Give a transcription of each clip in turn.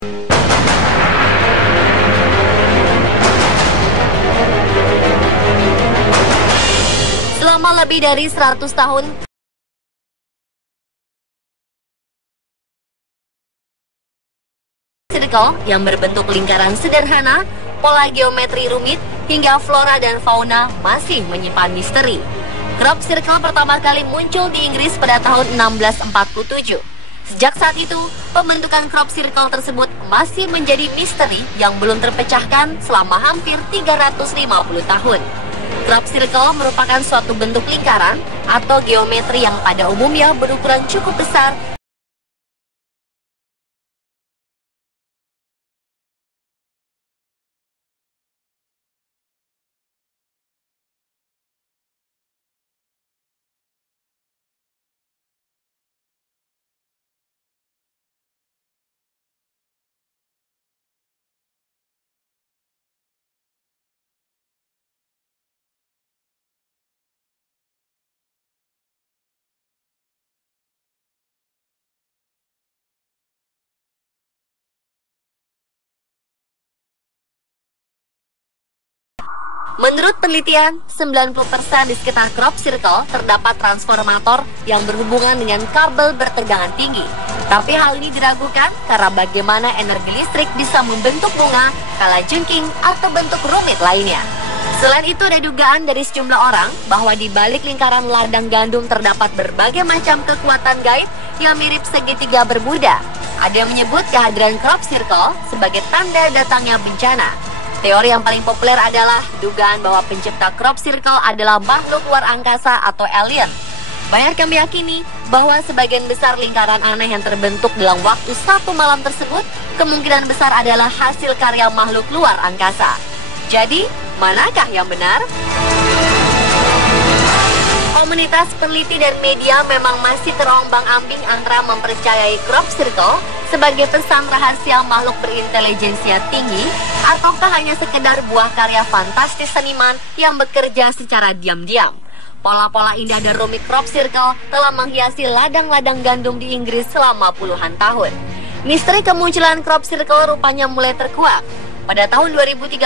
Selama lebih dari 100 tahun, circle yang berbentuk lingkaran sederhana, pola geometri rumit, hingga flora dan fauna masih menyimpan misteri. Crop circle pertama kali muncul di Inggris pada tahun 1647. Sejak saat itu, pembentukan crop circle tersebut masih menjadi misteri yang belum terpecahkan selama hampir 350 tahun. Crop circle merupakan suatu bentuk lingkaran atau geometri yang pada umumnya berukuran cukup besar Menurut penelitian, 90% di sekitar crop circle terdapat transformator yang berhubungan dengan kabel bertegangan tinggi. Tapi hal ini diragukan karena bagaimana energi listrik bisa membentuk bunga, kalajengking, atau bentuk rumit lainnya. Selain itu, ada dugaan dari sejumlah orang bahwa di balik lingkaran ladang gandum terdapat berbagai macam kekuatan gaib yang mirip segitiga Bermuda. Ada yang menyebut kehadiran crop circle sebagai tanda datangnya bencana. Teori yang paling populer adalah dugaan bahwa pencipta crop circle adalah makhluk luar angkasa atau alien. Banyak yang meyakini bahwa sebagian besar lingkaran aneh yang terbentuk dalam waktu satu malam tersebut kemungkinan besar adalah hasil karya makhluk luar angkasa. Jadi, manakah yang benar? Komunitas peneliti dan media memang masih terombang-ambing antara mempercayai crop circle sebagai pesan rahasia makhluk berintelijensia tinggi ataukah hanya sekedar buah karya fantastis seniman yang bekerja secara diam-diam. Pola-pola indah dan rumit crop circle telah menghiasi ladang-ladang gandum di Inggris selama puluhan tahun. Misteri kemunculan crop circle rupanya mulai terkuak. Pada tahun 2013,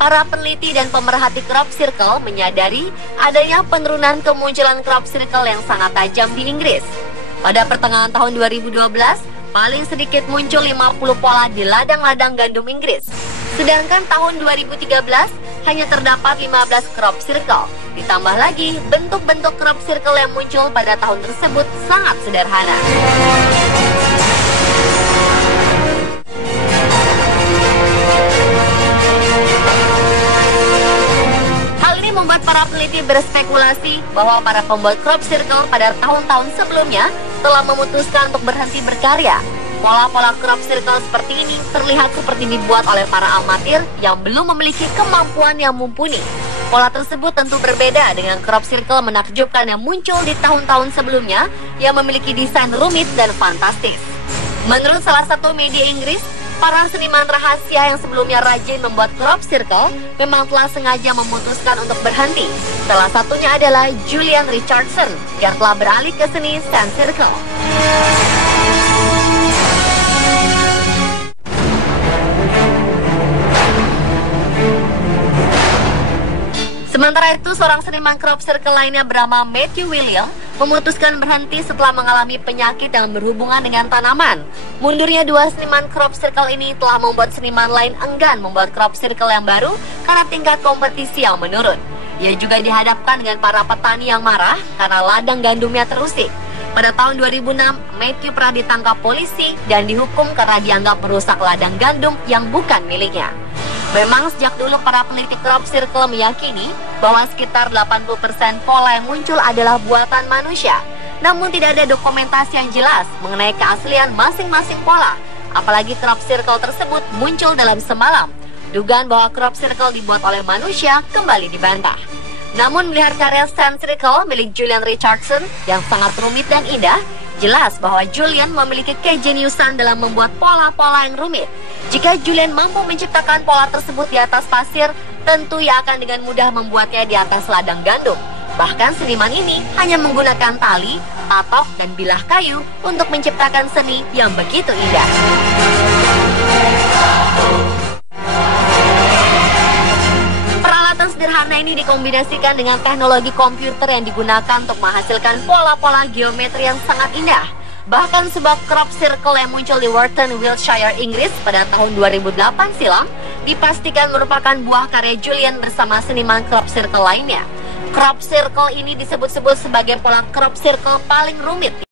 para peneliti dan pemerhati crop circle menyadari adanya penurunan kemunculan crop circle yang sangat tajam di Inggris. Pada pertengahan tahun 2012, paling sedikit muncul 50 pola di ladang-ladang gandum Inggris. Sedangkan tahun 2013 hanya terdapat 15 crop circle. Ditambah lagi, bentuk-bentuk crop circle yang muncul pada tahun tersebut sangat sederhana. Membuat para peneliti berspekulasi bahwa para pembuat crop circle pada tahun-tahun sebelumnya telah memutuskan untuk berhenti berkarya. Pola-pola crop circle seperti ini terlihat seperti dibuat oleh para amatir yang belum memiliki kemampuan yang mumpuni. Pola tersebut tentu berbeda dengan crop circle menakjubkan yang muncul di tahun-tahun sebelumnya yang memiliki desain rumit dan fantastis. Menurut salah satu media Inggris, para seniman rahasia yang sebelumnya rajin membuat crop circle memang telah sengaja memutuskan untuk berhenti. Salah satunya adalah Julian Richardson yang telah beralih ke seni sand circle. Sementara itu, seorang seniman crop circle lainnya bernama Matthew William memutuskan berhenti setelah mengalami penyakit yang berhubungan dengan tanaman. Mundurnya dua seniman crop circle ini telah membuat seniman lain enggan membuat crop circle yang baru karena tingkat kompetisi yang menurun. Ia juga dihadapkan dengan para petani yang marah karena ladang gandumnya terusik. Pada tahun 2006, Matthew pernah ditangkap polisi dan dihukum karena dianggap merusak ladang gandum yang bukan miliknya. Memang sejak dulu para peneliti crop circle meyakini bahwa sekitar 80% pola yang muncul adalah buatan manusia. Namun tidak ada dokumentasi yang jelas mengenai keaslian masing-masing pola. Apalagi crop circle tersebut muncul dalam semalam. Dugaan bahwa crop circle dibuat oleh manusia kembali dibantah. Namun melihat karya sand circle milik Julian Richardson yang sangat rumit dan indah, jelas bahwa Julian memiliki kejeniusan dalam membuat pola-pola yang rumit. Jika Julian mampu menciptakan pola tersebut di atas pasir, tentu ia akan dengan mudah membuatnya di atas ladang gandum. Bahkan seniman ini hanya menggunakan tali, patok, dan bilah kayu untuk menciptakan seni yang begitu indah. ini dikombinasikan dengan teknologi komputer yang digunakan untuk menghasilkan pola-pola geometri yang sangat indah. Bahkan sebuah crop circle yang muncul di Wharton, Wiltshire, Inggris pada tahun 2008 silam dipastikan merupakan buah karya Julian bersama seniman crop circle lainnya. Crop circle ini disebut-sebut sebagai pola crop circle paling rumit.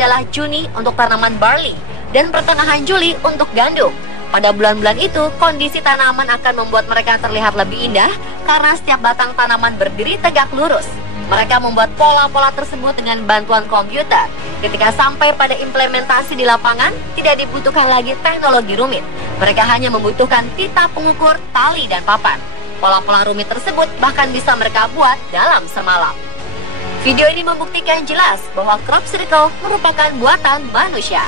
Adalah Juni untuk tanaman barley dan pertengahan Juli untuk gandum. Pada bulan-bulan itu, kondisi tanaman akan membuat mereka terlihat lebih indah karena setiap batang tanaman berdiri tegak lurus. Mereka membuat pola-pola tersebut dengan bantuan komputer. Ketika sampai pada implementasi di lapangan, tidak dibutuhkan lagi teknologi rumit. Mereka hanya membutuhkan pita pengukur, tali, dan papan. Pola-pola rumit tersebut bahkan bisa mereka buat dalam semalam. Video ini membuktikan jelas bahwa crop circle merupakan buatan manusia.